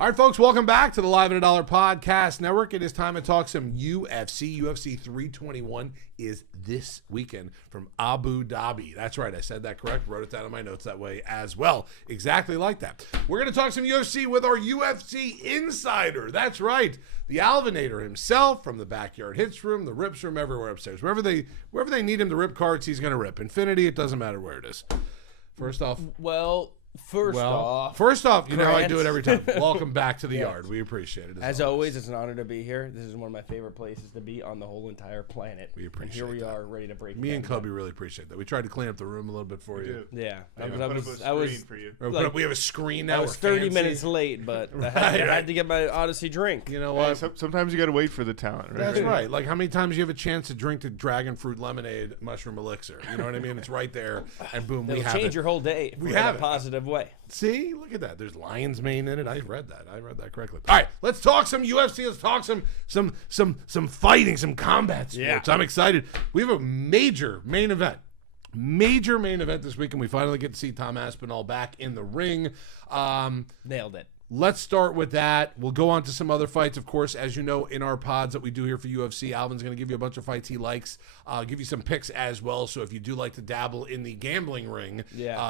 All right, folks, welcome back to the Live at a Dollar Podcast Network. It is time to talk some UFC. UFC 321 is this weekend from Abu Dhabi. That's right, I said that correct. Wrote it down in my notes that way as well. Exactly like that. We're going to talk some UFC with our UFC insider. That's right, the Alvinator himself from the Backyard Hits Room, the Rips Room, everywhere upstairs. Wherever they need him to rip carts, he's going to rip. Infinity, it doesn't matter where it is. First off, you know how I do it every time. Welcome back to the yard. We appreciate it. As always, it's an honor to be here. This is one of my favorite places to be on the whole entire planet. We appreciate and here we that. are, ready to break it Me down. and Kobe really appreciate that. We tried to clean up the room a little bit for you. Yeah. I was for you. We have a screen now. I was 30 minutes late, but I had to get my Odyssey drink. You know what? Sometimes you got to wait for the talent. Right? That's right. Like, how many times you have a chance to drink the dragon fruit lemonade mushroom elixir? You know what I mean? It's right there, and boom, we have it. Change your whole day in a positive way. See, look at that. There's lion's mane in it. I read that correctly. All right, let's talk some UFC. Let's talk some fighting, some combat sports. Yeah. I'm excited. We have a major main event this week, and we finally get to see Tom Aspinall back in the ring. Nailed it. Let's start with that. We'll go on to some other fights, of course. As you know, in our pods that we do here for UFC, Alvin's going to give you a bunch of fights he likes, give you some picks as well. So if you do like to dabble in the gambling ring,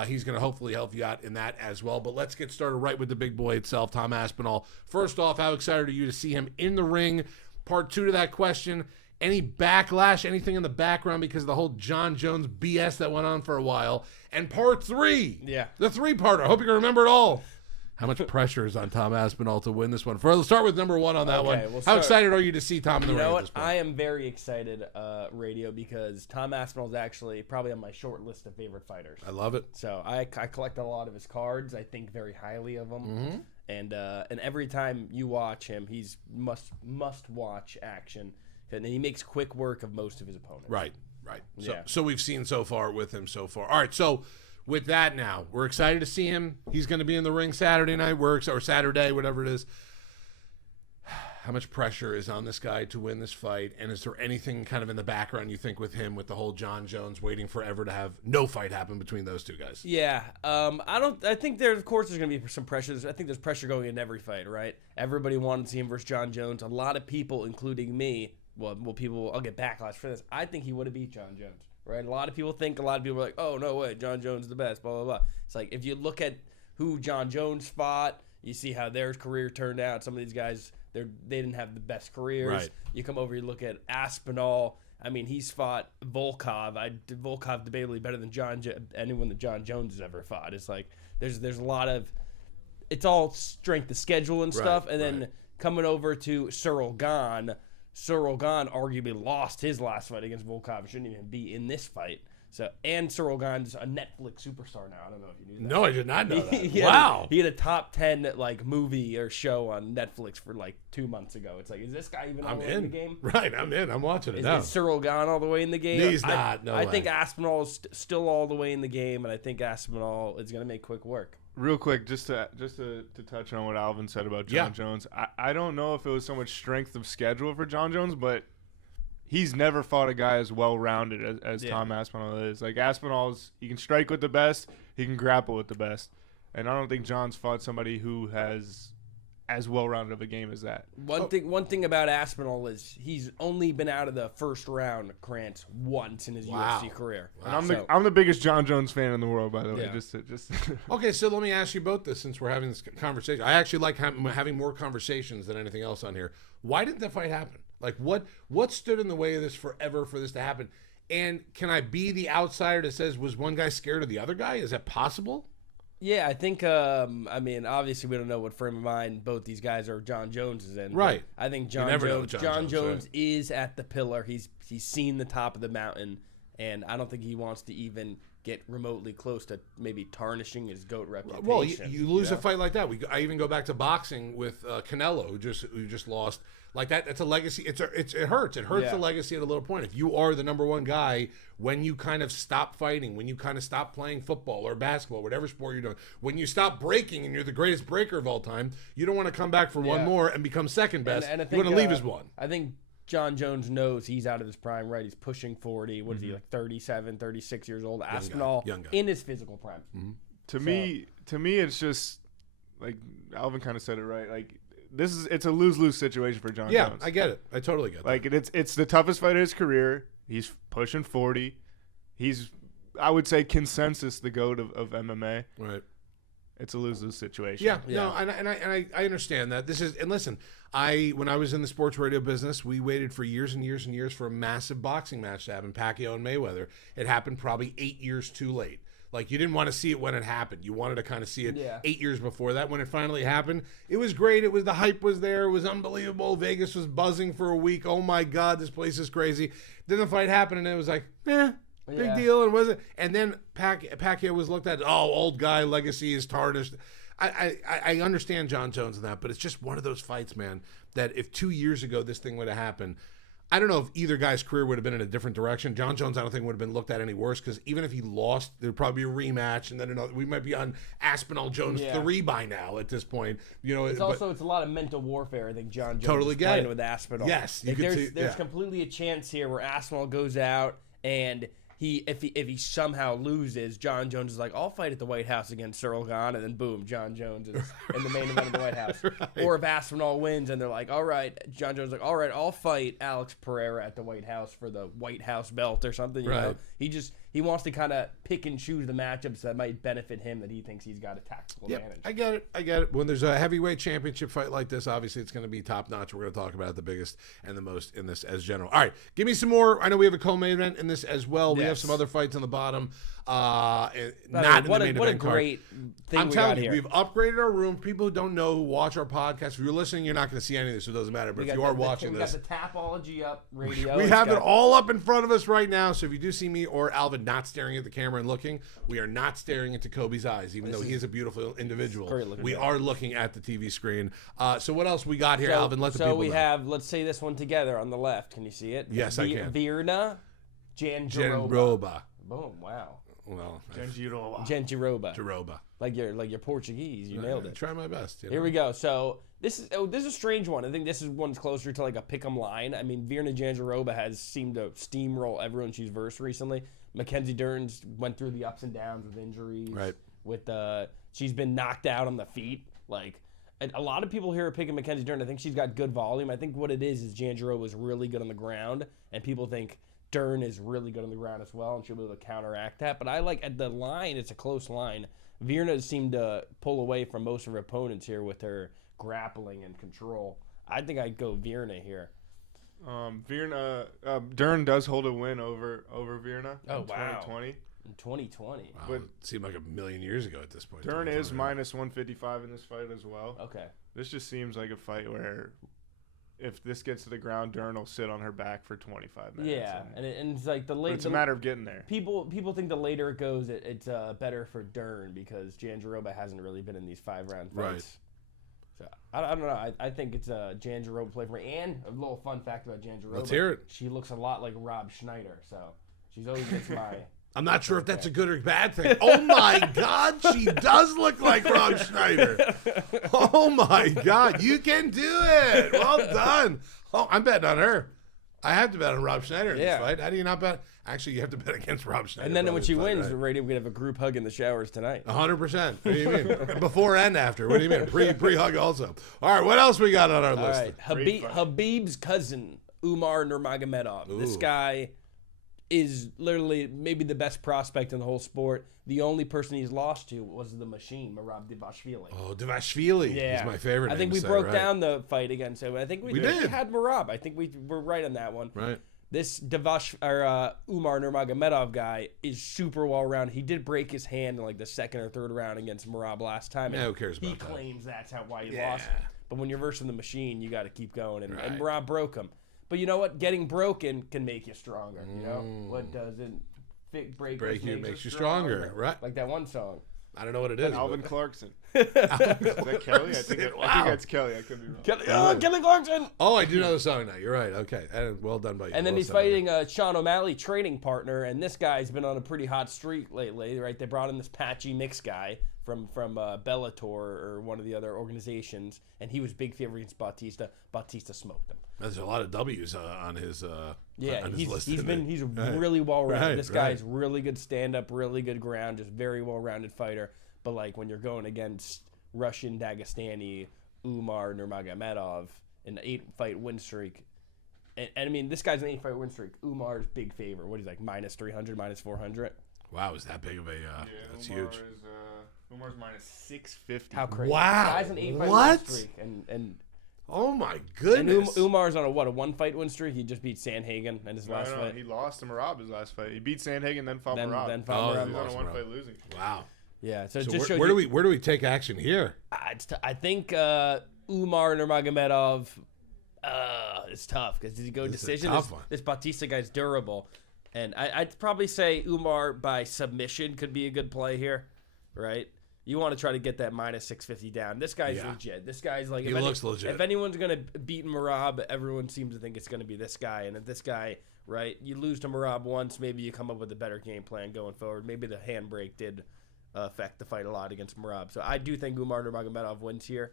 he's going to hopefully help you out in that as well. But let's get started right with the big boy itself, Tom Aspinall. First off, how excited are you to see him in the ring? Part two to that question, any backlash, anything in the background because of the whole John Jones BS that went on for a while? And part three, the three-parter. I hope you can remember it all. How much pressure is on Tom Aspinall to win this one? Let's start with number one on that one. How excited are you to see Tom in the ring at this point? I am very excited, Radio, because Tom Aspinall is actually probably on my short list of favorite fighters. I love it. So I collect a lot of his cards. I think very highly of him. Mm-hmm. And every time you watch him, he's must watch action. And he makes quick work of most of his opponents. Right. So we've seen so far with him so far. All right, so with that now, we're excited to see him. He's going to be in the ring Saturday night, or Saturday, whatever it is. How much pressure is on this guy to win this fight? And is there anything kind of in the background you think with him, with the whole John Jones waiting forever to have no fight happen between those two guys? Yeah. I think there's going to be some pressures. I think there's pressure going into every fight, right? Everybody wanted to see him versus John Jones. A lot of people, including me, I'll get backlash for this. I think he would have beat John Jones. Right, a lot of people are like, oh, no way, John Jones is the best, blah, blah, blah. It's like, if you look at who John Jones fought, you see how their career turned out. Some of these guys, they didn't have the best careers. Right. You come over, you look at Aspinall. I mean, he's fought Volkov. Volkov debatably better than anyone that John Jones has ever fought. It's like, there's a lot of, it's all strength of schedule and stuff. And then coming over to Cyril Gane arguably lost his last fight against Volkov. Shouldn't even be in this fight. And Cyril Gane's a Netflix superstar now. I don't know if you knew that. No, I did not know that. He had a top 10 movie or show on Netflix for 2 months ago. It's like, is this guy even all the way in the game? Right, I'm in. I'm watching it now. Is Cyril Gane all the way in the game? He's not. I think Aspinall is still all the way in the game, and I think Aspinall is going to make quick work. Real quick, just to touch on what Alvin said about John Jones, I don't know if it was so much strength of schedule for John Jones, but he's never fought a guy as well-rounded as Tom Aspinall is. Like, Aspinall's, he can strike with the best, he can grapple with the best, and I don't think John's fought somebody who has as well-rounded of a game as that. One thing about Aspinall is he's only been out of the first round, Krantz, once in his UFC career. Wow. And I'm the biggest John Jones fan in the world, by the way. Just Okay, so let me ask you both this since we're having this conversation. I actually like having more conversations than anything else on here. Why didn't that fight happen? Like, what stood in the way of this forever for this to happen? And can I be the outsider that says, was one guy scared of the other guy? Is that possible? Yeah, I think, obviously we don't know what frame of mind both these guys or John Jones is in. Right. I think John Jones is at the pillar. He's seen the top of the mountain, and I don't think he wants to even get remotely close to maybe tarnishing his GOAT reputation. Well, you lose a fight like that. I even go back to boxing with Canelo, who just lost. Like that, that's a legacy. It hurts. It hurts the legacy at a little point. If you are the number one guy, when you kind of stop fighting, when you kind of stop playing football or basketball, whatever sport you're doing, when you stop breaking and you're the greatest breaker of all time, you don't want to come back for one more and become second best. And I think, you want to leave as one. I think John Jones knows he's out of his prime, right? He's pushing 40. What is he, like 37, 36 years old? Aspinall, young guy. In his physical prime. To me, it's just like Alvin kind of said it right. Like it's a lose-lose situation for John Jones. Yeah, I get it. I totally get it. Like it's the toughest fight of his career. He's pushing 40. He's, I would say, consensus the GOAT of MMA. Right. It's a lose-lose situation. Yeah. No, and I understand that. Listen, when I was in the sports radio business, we waited for years and years and years for a massive boxing match to happen, Pacquiao and Mayweather. It happened probably 8 years too late. Like, you didn't want to see it when it happened. You wanted to kind of see it 8 years before that. When it finally happened, it was great. The hype was there. It was unbelievable. Vegas was buzzing for a week. Oh my God, this place is crazy. Then the fight happened, and it was like, big deal. And was it? And then Pacquiao was looked at. Oh, old guy, legacy is tarnished. I understand John Jones and that, but it's just one of those fights, man. That if 2 years ago this thing would have happened, I don't know if either guy's career would have been in a different direction. John Jones, I don't think would have been looked at any worse, because even if he lost, there'd probably be a rematch, and then we might be on Aspinall Jones 3 by now at this point. It's a lot of mental warfare. I think John Jones totally is playing with Aspinall. Yes, there's completely a chance here where Aspinall goes out and if he somehow loses, John Jones is like, I'll fight at the White House against Cyril Gahn, and then boom, John Jones is in the main event of the White House. Right. Or if Aspinall wins and they're like, all right, John Jones is like, all right, I'll fight Alex Pereira at the White House for the White House belt or something. You know, he wants to kind of pick and choose the matchups that might benefit him, that he thinks he's got a tactical advantage. I get it. When there's a heavyweight championship fight like this, obviously it's going to be top notch. We're going to talk about the biggest and the most in this as general. All right, give me some more. I know we have a co-main event in this as well. We have some other fights on the bottom. Not in the main event What a great thing I'm we telling got you, here. we've upgraded our room. People who don't know who watch our podcast. If you're listening, you're not going to see any of this, so it doesn't matter. But if you are watching this, we got the Tapology up radio. We have it all up in front of us right now. So if you do see me or Alvin not staring at the camera and looking, we are not staring into Kobe's eyes, even though he is a beautiful individual. We are looking at the TV screen. So what else we got here, Alvin? Let the people know. So we have, let's say this one together on the left. Can you see it? Yes, I can. Virna Jandiroba. Boom! Wow. Well, Jandiroba. Like you're Portuguese. You nailed it. Try my best. Here we go. So this is a strange one. I think this is one's closer to like a pick'em line. I mean, Virna Jandiroba has seemed to steamroll everyone she's versed recently. Mackenzie Dern's went through the ups and downs with injuries. Right. With she's been knocked out on the feet. Like, and a lot of people here are picking Mackenzie Dern. I think she's got good volume. I think what it is Jandiroba is really good on the ground, and people think Dern is really good on the ground as well, and she'll be able to counteract that. But I like at the line, it's a close line. Virna seemed to pull away from most of her opponents here with her grappling and control. I think I'd go Virna here. Dern does hold a win over Virna in 2020. In 2020. Wow, it seemed like a million years ago at this point. Dern is minus 155 in this fight as well. Okay. This just seems like a fight where if this gets to the ground, Dern will sit on her back for 25 minutes. Yeah, and it's like the later. It's a matter of getting there. People think the later it goes, it's better for Dern because Jandiroba hasn't really been in these 5-round fights. Right. So I don't know. I think it's a Jandiroba play for me. And a little fun fact about Jandiroba. Let's hear it. She looks a lot like Rob Schneider, so she's always gets my. I'm not sure if that's a good or bad thing. Oh my God, she does look like Rob Schneider. Oh my God, you can do it. Well done. Oh, I'm betting on her. I have to bet on Rob Schneider in this fight. How do you not bet? Actually, you have to bet against Rob Schneider. And then when she wins, we're going to have a group hug in the showers tonight. 100%. What do you mean? Before and after. What do you mean? Pre-hug also. All right, what else we got on our list? All right, Habib's cousin, Umar Nurmagomedov. Ooh. This guy is literally maybe the best prospect in the whole sport. The only person he's lost to was the machine, Merab Dvalishvili. Oh, Dvalishvili. Yeah. He's my favorite. I think we broke down the fight against him. I think we did. Had Merab. I think we were right on that one. Right. This Umar Nurmagomedov guy is super well-rounded. He did break his hand in like the second or third round against Merab last time. Yeah, who cares about that? He claims that's why he lost. But when you're versing the machine, you got to keep going. And Merab broke him. But you know what? Getting broken can make you stronger. You know what doesn't break you makes you stronger. Right? Like that one song. I don't know what it is. Alvin Clarkson. Is that Kelly? I think that's Kelly. I could be wrong. Kelly Clarkson. Oh, I do know the song now. You're right. Okay. Well done by you. And then he's fighting Sean O'Malley, training partner, and this guy's been on a pretty hot streak lately, right? They brought in this patchy mix guy from Bellator or one of the other organizations, and he was big favorite against Bautista. Bautista smoked him. There's a lot of W's on his on his list. He's really well rounded. This guy's really good stand up, really good ground, just very well rounded fighter. But like when you're going against Russian Dagestani Umar Nurmagomedov, an 8-fight win streak. And I mean, this guy's an 8-fight win streak. Umar's big favorite. What is he like, minus 300, minus 400? Wow, is that big of a? That's huge. Umar's minus 650. How crazy! Wow. The guy's an 8-fight What? win streak, and Oh my and goodness. Umar's on a 1-fight win streak. He just beat Sandhagen in his last fight. He lost to Merab his last fight. He beat Sandhagen, then fought Merab. Then fought Merab. He's on a 1-fight losing. Wow. Yeah, so it So just where, shows where you, do we take action here? I think Umar Nurmagomedov. It's tough because did he go This is a decision? tough one. This Bautista guy's durable, and I'd probably say Umar by submission could be a good play here, right? You want to try to get that minus 650 down. This guy's legit. This guy's like He looks legit. If anyone's gonna beat Merab, everyone seems to think it's gonna be this guy. And if this guy, right, you lose to Merab once, maybe you come up with a better game plan going forward. Maybe the handbrake did affect the fight a lot against Merab. So I do think Umar Nurmagomedov wins here.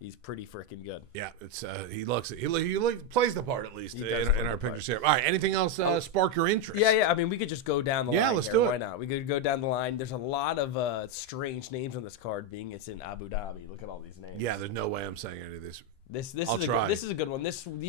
He's pretty freaking good. Yeah, it's he plays the part at least He does in play our the pictures here. All right, anything else spark your interest? Yeah. I mean, we could just go down the line. let's here. do it. Why not? We could go down the line. There's a lot of strange names on this card, being it's in Abu Dhabi. Look at all these names. Yeah, there's no way I'm saying any of this. This I'll is try. this is a good one.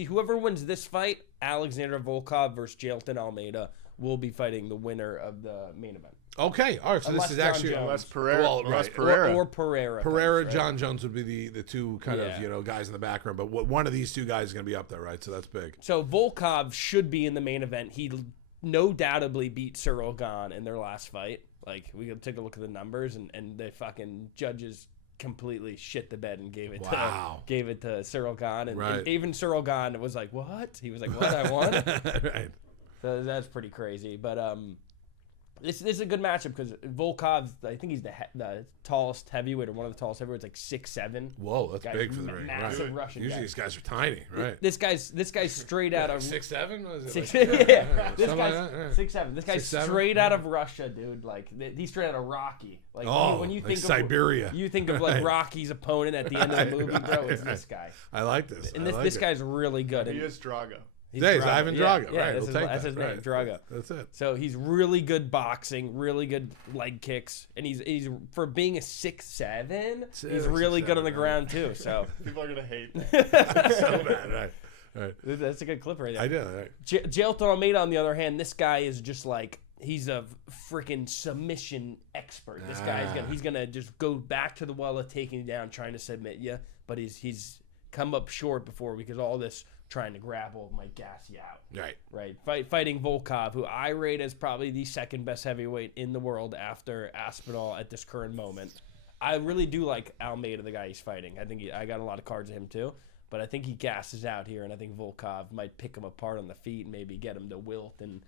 Whoever wins this fight, Alexander Volkov versus Jailton Almeida, will be fighting the winner of the main event. Okay, all right. So Unless this is John actually Jones. Unless Pereira. Well, Unless right. Pereira. Or Pereira. Pereira, right? John Jones would be the two kind Yeah. of guys in the background, but one of these two guys is going to be up there, right? So that's big. So Volkov should be in the main event. He no doubtably beat Cyril Gane in their last fight. Like, we could take a look at the numbers, and the fucking judges completely shit the bed and gave it to Cyril Gane. And, Right. and even Cyril Gane was like, what? He was like, what? I won? Right. So that's pretty crazy. But this is a good matchup because Volkov, I think he's the tallest heavyweight or one of the tallest heavyweights, like 6'7". Whoa, that's Guy's big for the ring. massive Right. Russian Usually guy. these guys are tiny, right? This guy's straight out of 6'7"? What is it? Six, Like, yeah. This something guy's like that, yeah. 6'7". This guy's 6'7"? straight out of Russia, dude. Like he's straight out of Rocky. Like when you like think Siberia. of you think of like Right. Rocky's opponent at the end of the movie, bro. Right, It's right. this guy. I like this. And I this like this it. guy's really good. He And is Drago. he's Yeah, he's Ivan Drago. Yeah, Right, that's, we'll take that's that. his name, Right. Drago. That's it. So he's really good boxing, really good leg kicks, and he's for being a 6'7", he's really good on the 6'7", ground too. So People are going to hate. So bad, right? Right. that's a good clip right there. I did. Right. Jailton Almeida, on the other hand, this guy is just like he's a freaking submission expert. This guy's he's gonna just go back to the well of taking you down, trying to submit you, but he's come up short before because all this trying to grapple might gas you out. Right. Fighting Volkov, who I rate as probably the second best heavyweight in the world after Aspinall at this current moment. I really do like Almeida, the guy he's fighting. I think I got a lot of cards of him too. But I think he gasses out here, and I think Volkov might pick him apart on the feet and maybe get him to wilt and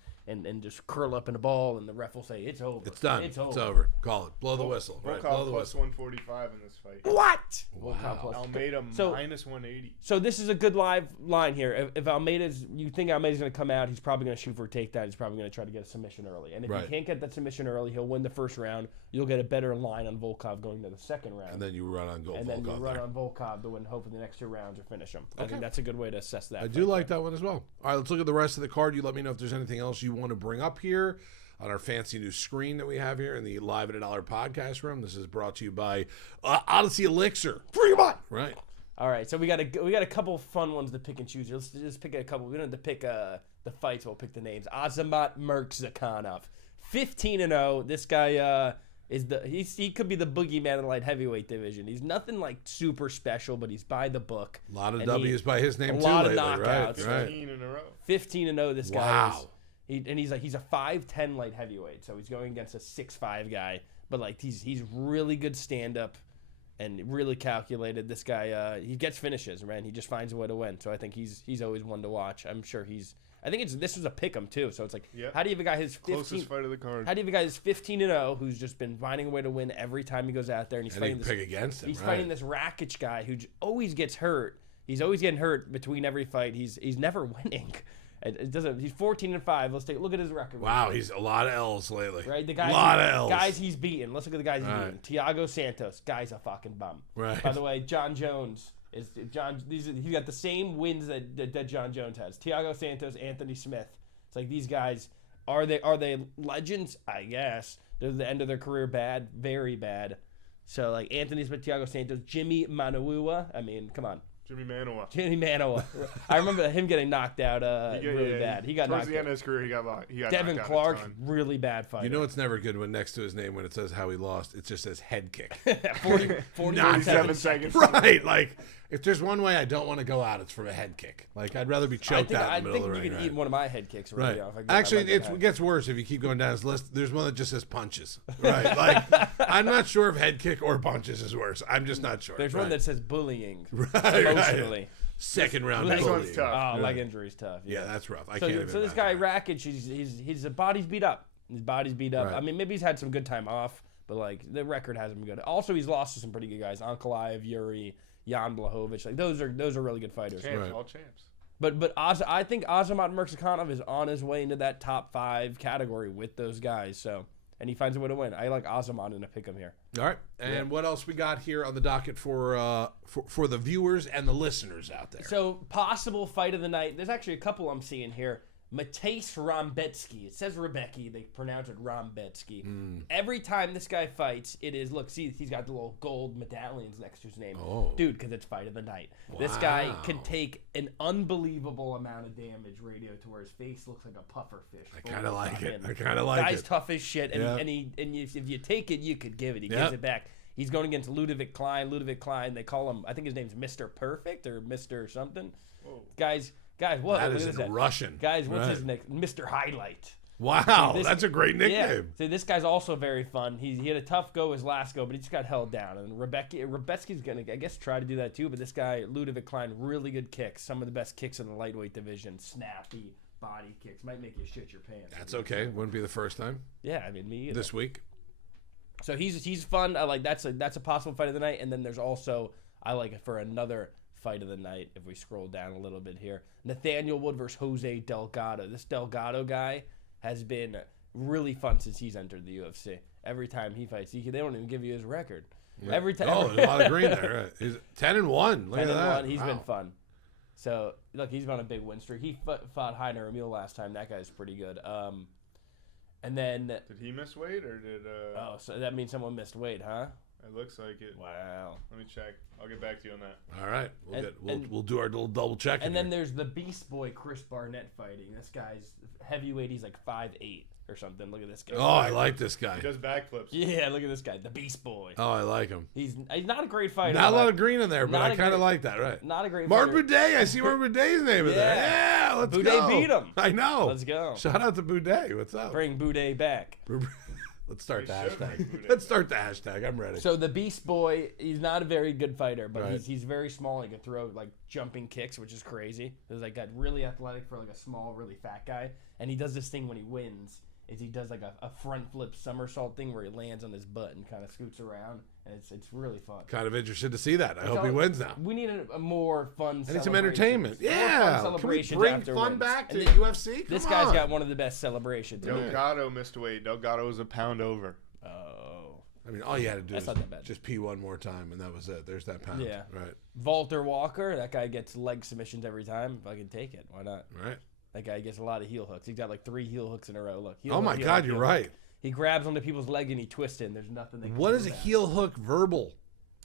just curl up in a ball, and the ref will say, it's over. It's done. It's It's over. over. Call it. Blow the whistle. Right. Volkov Blow the plus whistle. 145 in this fight. What? Wow. Volkov plus. Almeida So- minus 180. So this is a good live line here. If Almeida's, you think Almeida's going to come out, he's probably going to shoot for a takedown. He's probably going to try to get a submission early. And if Right. he can't get that submission early, he'll win the first round. You'll get a better line on Volkov going to the second round. And then you run on goal. And then you Volkov run there. on Volkov to win, hopefully the next 2 rounds or finish him. I Okay. think that's a good way to assess that. I fight do like there. that one as well. All right, let's look at the rest of the card. You let me know if there's anything else you want to bring up here on our fancy new screen that we have here in the Live at $1 podcast room. This is brought to you by Odyssey Elixir. Free money. Right. All right, so we got a couple fun ones to pick and choose. Let's just pick a couple. We don't have to pick the fights. We'll pick the names. Azamat Murzakanov, 15-0. This guy he could be the boogeyman in the light heavyweight division. He's nothing like super special, but he's by the book. A lot of And W's by his name a too lot of lately, knockouts. right? 15 in a row. 15-0. This guy Wow. is. He's a 5'10" light heavyweight, so he's going against a 6'5" guy. But like he's really good stand up and really calculated. This guy he gets finishes, man. He just finds a way to win. So I think he's always one to watch. I'm sure I think this was a pick 'em too. So it's like, Yep. how do you have a guy who's 15? Closest fight of the card. How do you have a guy who's 15-0 who's just been finding a way to win every time he goes out there, and he's And he fighting can this. pick against him. He's right. fighting this Rakic guy who always gets hurt. He's always getting hurt between every fight. He's never winning. It doesn't. He's 14-5. Let's take a look at his record. Wow, he's a lot of L's lately. Right, the guys he's beaten. Let's look at the guys he's beaten. Thiago Santos, guy's a fucking bum. Right. By the way, John Jones is he's got the same wins that John Jones has. Thiago Santos, Anthony Smith. It's like these guys are they legends? I guess they're the end of their career bad, very bad. So like Anthony Smith, Thiago Santos, Jimmy Manuwa. I mean, come on. Jimmy Manoa. Jimmy Manoa. I remember him getting knocked out really bad. He got knocked out. Towards the end of his career, he got Devin knocked Clark, out a ton. really bad fighter. You know it's never good when next to his name when it says how he lost, it just says head kick. 47 seconds. Right. Like, if there's one way I don't want to go out, it's from a head kick. Like, I'd rather be choked out in the middle of the ring. I think you can eat one of my head kicks Right. off. Actually, it gets worse if you keep going down this list. There's one that just says punches. Right. Like, I'm not sure if head kick or punches is worse. I'm just not sure. There's one that says bullying. Right. Emotionally. Second round This bullying. one's tough. Oh, leg injury's tough. Yeah, that's rough. I So, can't even so this imagine guy that. Rakic, his body's beat up. His body's beat up. Right. I mean, maybe he's had some good time off, but like the record hasn't been good. Also, he's lost to some pretty good guys: Ankalaev, Yuri, Jan Blachowicz. Like those are really good fighters. Champs, Right. all champs. But I think Azamat Murzakanov is on his way into that top 5 category with those guys. So, and he finds a way to win. I like Azamat in a pick 'em here. All right. And what else we got here on the docket for the viewers and the listeners out there? So, possible fight of the night. There's actually a couple I'm seeing here. Matejs Rambetsky. It says Rebecki. They pronounce it Rambetsky. Every time this guy fights, it is, look, see, he's got the little gold medallions next to his name. Oh. Dude, because it's fight of the night. This guy can take an unbelievable amount of damage radio to where his face looks like a puffer fish. I kind of like it. I kind of like Guy's it. tough as shit, and, Yeah. if you take it, you could give it. He Yep. gives it back. He's going against Ludovic Klein. Ludovic Klein, they call him, I think his name's Mr. Perfect or Mr. something. Whoa. Guys, what? That Look is at in this. Russian. Guys, what's Right. his nick? Mr. Highlight. Wow, this- that's a great nickname. Yeah. So this guy's also very fun. He had a tough go his last go, but he just got held down. And Rebecki's gonna, I guess, try to do that too. But this guy, Ludovic Klein, really good kicks. Some of the best kicks in the lightweight division. Snappy body kicks. Might make you shit your pants. That's okay. Wouldn't be the first time Yeah, I mean me either. this week. So he's fun. I like that's a possible fight of the night. And then there's also, I like it for another fight of the night. If we scroll down a little bit here, Nathaniel Wood versus Jose Delgado. This Delgado guy has been really fun since he's entered the UFC. Every time he fights, they don't even give you his record. Yeah. Every time. Oh, there's a lot of green there. Right. He's 10-1. Look 10 at and that. 1. He's Wow. been fun. So look, he's on a big win streak. He fought Heiner Emil last time. That guy's pretty good. And then Did he miss weight or did? oh, so that means someone missed weight, huh? It looks like it. Wow. Let me check. I'll get back to you on that. All right. And- We'll do our little double check. And then there's the Beast Boy Chris Barnett fighting. This guy's heavyweight. He's like 5'8" or something. Look at this guy. Oh, I like this guy. He does backflips. Yeah, look at this guy, the Beast Boy. Oh, I like him. He's not a great fighter. Not a lot but of green in there, but Not I a kind of great- like that, right? Not a great Martin fighter. Boudet. I see Martin Boudet's name in there. Yeah. Yeah, let's Boudet go. beat him. I know. Let's go. Shout out to Boudet. What's up? Bring Boudet back. Let's start the We should bring hashtag. Boudet Let's back. start the hashtag. I'm ready. So the Beast Boy, he's not a very good fighter, but Right. he's very small. He can throw like jumping kicks, which is crazy. He's like got really athletic for like a small, really fat guy. And he does this thing when he wins, is he does like a front flip somersault thing where he lands on his butt and kind of scoots around, and it's really fun. Kind of interested to see that. I hope he all- wins now. We need a more fun. I need some celebrations. entertainment. More fun Yeah. Can we celebrations bring after fun wins. back to And UFC? Come This guy's on. got one of the best celebrations. Delgado missed weight. Delgado was a pound over. Oh. I mean, all you had to do That's is not that bad. just pee one more time, and that was it. There's that pound. Yeah. Right. Walter Walker, that guy gets leg submissions every time. If I can take it, why not? Right. That guy gets a lot of heel hooks. He's got like 3 heel hooks in a row. Look. Heel Oh hook, my heel God, hook, you're heel hook. right. He grabs onto people's leg and he twists it. And there's nothing they can What do is a about it. heel hook verbal?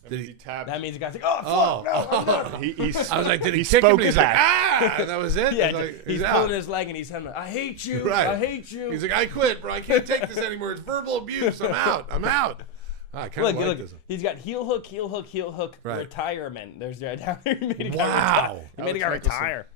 I Did mean, he- he tapped. That means the guy's like, oh, Oh. fuck, no, I'm not. I was like, did he, he kick him? spoke And he's like, back. ah, and that was it. Yeah, He's, he's out. pulling his leg and he's saying, I hate you. Right. I hate you. He's like, I quit, bro. I can't take this anymore. It's verbal abuse. I'm out. I'm out. Oh, I kind of like this. He's got heel hook, heel hook, heel hook, Right. retirement. There's down there. He made a guy Wow. retire. He made a guy Alex Michelson. retire.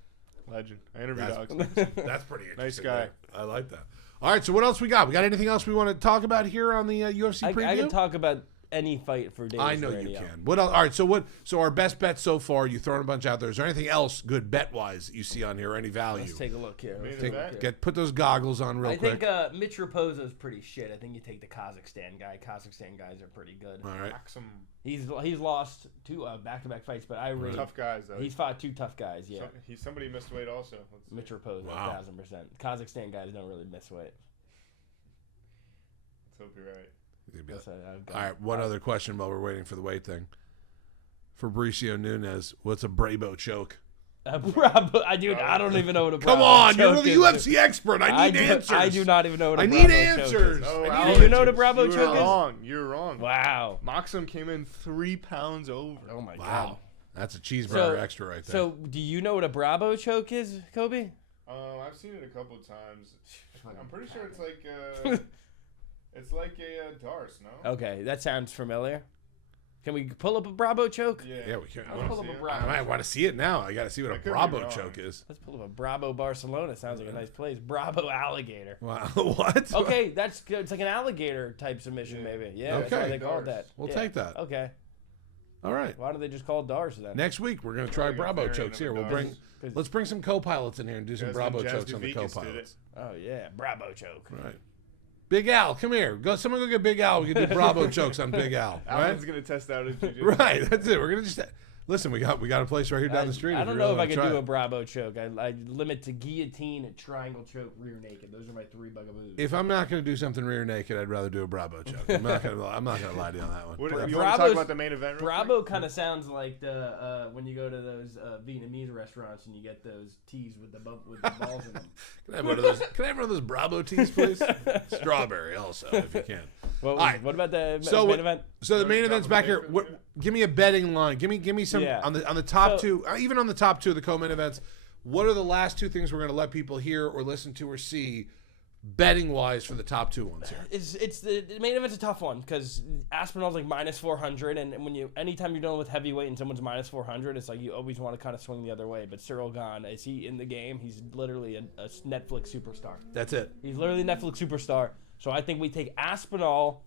Legend. I interviewed That's- Alex. That's pretty interesting. Nice guy. I like that. All right, so what else we got? We got anything else we want to talk about here on the UFC preview? I can talk about any fight for Davis I know Radio. you can. What else? All right, so our best bets so far, you've thrown a bunch out there. Is there anything else good bet-wise that you see on here, any value? Let's take a look here. Let's Main take a event? look here. Put those goggles on real I quick. think Mitch Raposo's pretty shit. I think you take the Kazakhstan guy. Kazakhstan guys are pretty good. All right. Maxim. He's lost 2 back-to-back fights, but I really Tough guys, though. he's fought 2 tough guys. Yeah, Somebody missed weight also. Let's see. Mitch Raposo, Wow. 1,000%. Kazakhstan guys don't really miss weight. Let's hope you're right. He's gonna be That's I've got- All right, one other question while we're waiting for the weight thing. Fabricio Nunez, what's a Brabo choke? Bravo. I don't even know what a Bravo Come on, you're choke the is. UFC expert. I need answers. I do not even know what a I Bravo need choke answers. is. Oh, I Alex, need Do you know what a answers. Bravo You're choke is? wrong. You're wrong. Wow. Moxham came in 3 pounds over. Oh my god. Wow. That's a cheeseburger extra right there. So, do you know what a Bravo choke is, Kobe? I've seen it a couple of times. I'm pretty sure it's like it's like a Darce, no? Okay, that sounds familiar. Can we pull up a Bravo choke? Yeah, we can. Let's pull up a Bravo. I might want to see it now. I got to see what a I could be Bravo wrong. choke is. Let's pull up a Bravo Barcelona. Sounds like a nice place. Bravo alligator. Wow. What? Okay, that's good. It's like an alligator type submission, maybe. Yeah, that's Okay. why they call it that. We'll Yeah. take that. Okay. All right. Why don't they just call it Dars then? Next week we're gonna try Like a Bravo variant chokes of here. a Let's bring some co-pilots in here and do some Jasmine Bravo chokes on the Jasdovikas did it. co-pilots. Oh yeah, Bravo choke. Right. Big Al, come here. Someone go get Big Al. We can do Bravo chokes on Big Al. Right? Alvin's gonna test out his jiu-jitsu. Right. That's it. We're gonna just listen. We got a place right here down the street. I if don't you know really if I wanna can try do it. a Bravo choke. I limit to guillotine, a triangle choke, rear naked. Those are my 3 bugaboos. If I'm not gonna do something rear naked, I'd rather do a Bravo choke. I'm not gonna lie to you on that one. What, But- you want to talk Bravo's- about the main event? real Bravo kind of sounds like the when you go to those Vietnamese restaurants and you get those teas with the balls in them. Can I have one of those? Can I have one of those Bravo teas, please? Strawberry, also, if you can. What, All right. what about the So main event? So the main Drop event's a back pick here. for What, you? give me a betting line. Give me some Yeah. on the top So- two. Even on the top two of the co-main events. What are the last 2 things we're going to let people hear or listen to or see, betting wise, for the top 2 ones here? It's the main event's a tough one because Aspinall's like minus 400, and anytime you're dealing with heavyweight and someone's minus 400, it's like you always want to kind of swing the other way. But Cyril Gane, is he in the game? He's literally a Netflix superstar. That's it. He's literally a Netflix superstar. So I think we take Aspinall.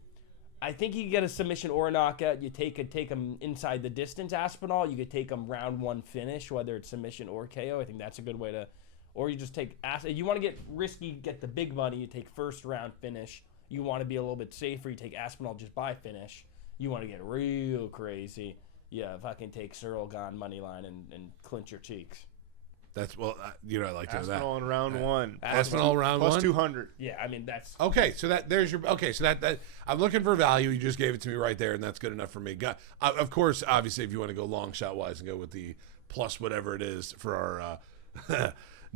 I think you could get a submission or a knockout. You take him inside the distance, Aspinall. You could take him round 1 finish, whether it's submission or KO. I think that's a good way to. Or you just take If you want to get risky, get the big money. You take first round finish. You want to be a little bit safer. You take Aspinall just by finish. You want to get real crazy. Yeah, if I can take Cyril Gane money line and clinch your cheeks. That's I like to do that. Aspinall in round 1. Aspinall round plus 1. 200. Yeah, I mean that's. Okay, so that I'm looking for value. You just gave it to me right there, and that's good enough for me. Of course, obviously, if you want to go long shot wise and go with the plus whatever it is for our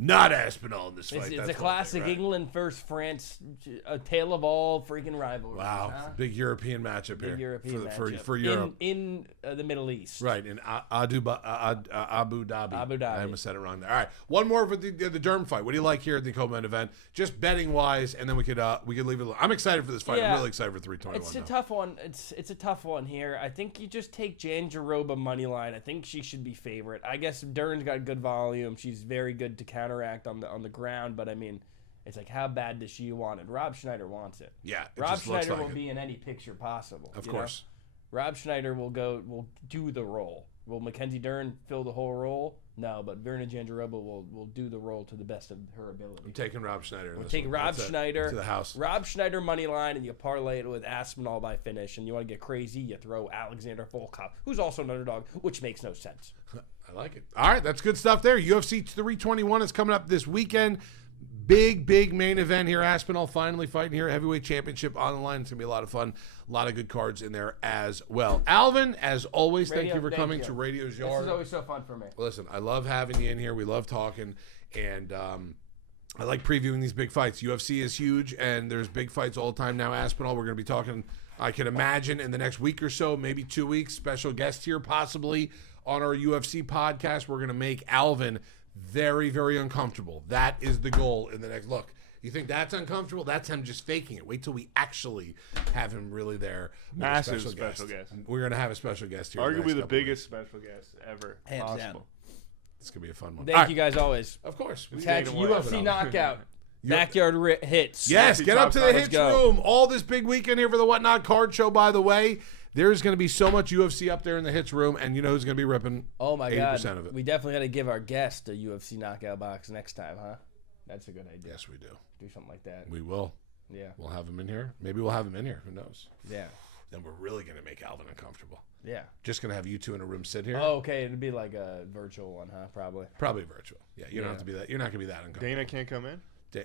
not Aspinall in this fight. It's that's a one classic thing, right? England versus France, a tale of all freaking rivalries. Wow, huh? big European matchup Big here European matchup. for Europe. in the Middle East. Right, in Abu Dhabi. Abu Dhabi. I almost said it wrong there. All right, one more for the Derm fight. What do you like here at the co-main event? Just betting wise, and then we could leave it. I'm excited for this fight. Yeah. I'm really excited for 321. It's a tough one. It's a tough one here. I think you just take Jan Jaroba money line. I think she should be favorite. I guess Dern's got good volume. She's very good to counteract on the ground. But I mean, it's like how bad does she want it? Rob Schneider wants it. Yeah, it Rob just looks Schneider like will it. be in any picture possible. Of you know? course. Rob Schneider will do the role. Will Mackenzie Dern fill the whole role? No, but Verna Jandiroba will do the role to the best of her ability. I'm taking Rob Schneider. We'll take Rob Schneider to the house. Rob Schneider money line, and you parlay it with Aspinall by finish. And you want to get crazy, you throw Alexander Volkov, who's also an underdog, which makes no sense. I like it. All right, that's good stuff there. UFC 321 is coming up this weekend. Big main event here. Aspinall finally fighting here. Heavyweight championship on the line. It's going to be a lot of fun. A lot of good cards in there as well. Alvin, as always, thank you for coming to Radio's Yard. This is always so fun for me. Listen, I love having you in here. We love talking. And I like previewing these big fights. UFC is huge, and there's big fights all the time now. Aspinall, we're going to be talking, I can imagine, in the next week or so, maybe 2 weeks. Special guest here, possibly, on our UFC podcast. We're going to make Alvin very, very uncomfortable. That is the goal in the next. Look, you think that's uncomfortable? That's him just faking it. Wait till we actually have him really there. Massive special guest. We're going to have a special guest here. Arguably the biggest special guest ever Hands possible. down. It's going to be a fun one. Thank you guys always. Of course. Catch UFC Knockout. Backyard hits. Yes, get up to the hits go. room. All this big weekend here for the Whatnot card show, by the way. There's going to be so much UFC up there in the hits room, and you know who's going to be ripping Oh my 80% God. of it. We definitely got to give our guest a UFC knockout box next time, huh? That's a good idea. Yes, we do. Do something like that. We will. Yeah. We'll have him in here. Maybe we'll have him in here. Who knows? Yeah. Then we're really going to make Alvin uncomfortable. Yeah. Just going to have you two in a room sit here. Oh, okay. It'd be like a virtual one, huh? Probably. Probably virtual. Yeah, you don't have to be that. You're not going to be that uncomfortable. Dana can't come in?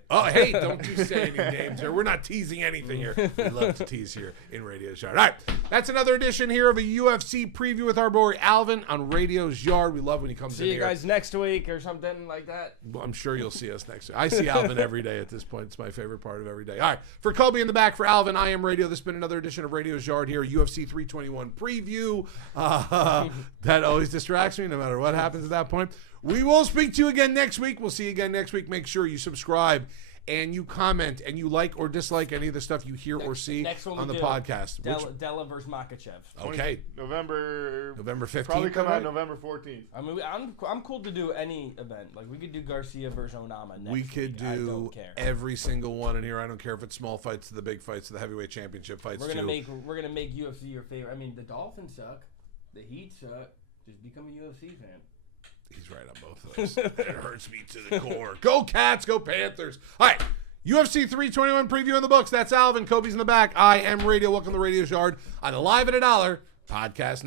Oh, hey, don't you say any names here. We're not teasing anything here. We love to tease here in Radio's Yard. All right, that's another edition here of a UFC preview with our boy Alvin on Radio's Yard. We love when he comes in here. See you guys next week or something like that. Well, I'm sure you'll see us next week. I see Alvin every day at this point. It's my favorite part of every day. All right, for Kobe in the back, for Alvin, I am Radio. This has been another edition of Radio's Yard here, UFC 321 preview. That always distracts me no matter what happens at that point. We will speak to you again next week. We'll see you again next week. Make sure you subscribe and you comment and you like or dislike any of the stuff you hear or see on the podcast. Della versus Makachev. Okay. November 15th. Probably come out November 14th. I mean, I'm cool to do any event. Like, we could do Garcia versus Onama next We could week. do every single one in here. I don't care if it's small fights to the big fights to the heavyweight championship fights. We're gonna make UFC your favorite. I mean, the Dolphins suck. The Heat suck. Just become a UFC fan. He's right on both of those. It hurts me to the core. Go Cats, go Panthers. All right, UFC 321 preview in the books. That's Alvin. Kobe's in the back. I am Radio. Welcome to Radio's Yard on the Live at $1 podcast.